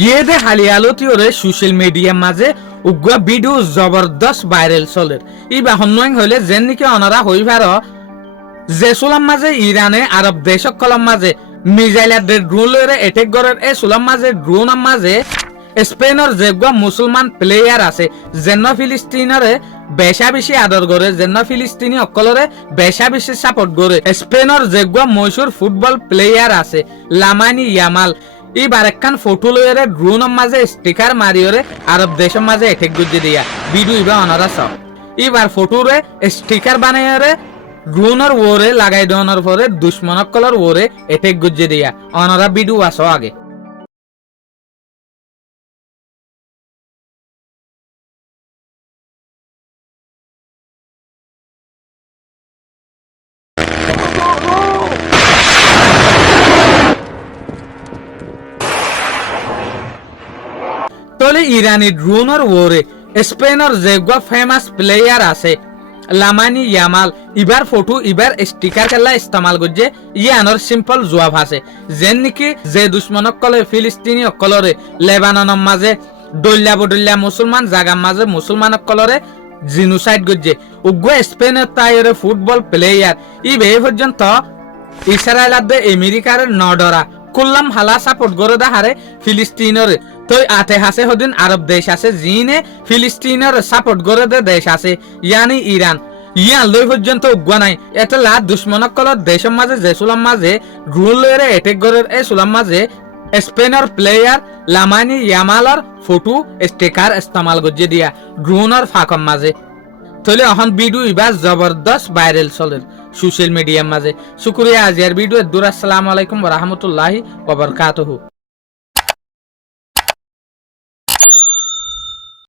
গিয়ে দে হালিয়ালতি ওরে সোশ্যাল মিডিয়ার মাঝে উগ্র ভিডিও জবরদস্ত ভাইরাল চলের ই বাহন হইলে যেন নাকি অনারা হই ভার যে সুলাম মাঝে ইরানে আরব দেশ কলম মাঝে মিজাইলাদের ড্রোন এটেক গড়ের এ সুলাম মাঝে ড্রোন মাঝে স্পেনের যেগুলো মুসলমান প্লেয়ার আছে যেন ফিলিস্তিনরে বেশা বেশি আদর করে যেন ফিলিস্তিনি অকলরে বেশা বেশি সাপোর্ট করে স্পেনের যেগুলো মশহুর ফুটবল প্লেয়ার আছে লামানি ইয়ামাল এবার একখান ফটো লইরে ড্রোনের মাঝে স্টিকার মারিওরে আরব দেশের মাঝে এটেক গুজে দিয়া ভিডিও ইবা অনারা সব এবার ফটোরে স্টিকার বানাইরে ড্রোনের ওরে লাগাই দেওয়ানোর পরে দুশ্মনক কলর ওরে এটেক গুজে দিয়া অনারা ভিডিও আসো আগে তলে ইরানি ড্রোনের ওরে স্পেনের যেগুলো ফেমাস প্লেয়ার আছে লামানি ইয়ামাল ইবার ফটো ইবার স্টিকার খেলা ইস্তেমাল করছে ইয়ানোর সিম্পল জবাব আছে যেন নাকি যে দুশ্মনক কলে ফিলিস্তিনি অকলরে লেবাননের মাঝে দল্যা বদল্যা মুসলমান জাগার মাঝে মুসলমানক কলরে জিনোসাইড করছে উগ্র স্পেনের তাইরে ফুটবল প্লেয়ার ই বে পর্যন্ত ইসরায়েল আমেরিকার নডরা কুল্লাম হালা সাপোর্ট করে হারে ফিলিস্তিনের তো আতে হাসে হদিন আরব দেশ আছে জিনে ফিলিস্তিনের সাপোর্ট করে দে দেশ আছে ইয়ানি ইরান ইয়ান লই পর্যন্ত উগ্র নাই এত লা দুশ্মনক কল দেশের মাঝে যে সুলাম মাঝে ড্রোন লইরে এটেক করে এই সুলাম মাঝে স্পেনের প্লেয়ার লামানি ইয়ামালর ফটো স্টিকার ইস্তেমাল করছে দিয়া ড্রোনের ফাঁকর মাঝে তাহলে এখন ভিডিও এবার জবরদস্ত ভাইরাল চলের সোশ্যাল মিডিয়ার মাঝে শুক্রিয়া আজিয়ার ভিডিও দূর আসসালামু আলাইকুম ওয়া রাহমাতুল্লাহি ওয়া বারাকাতুহু।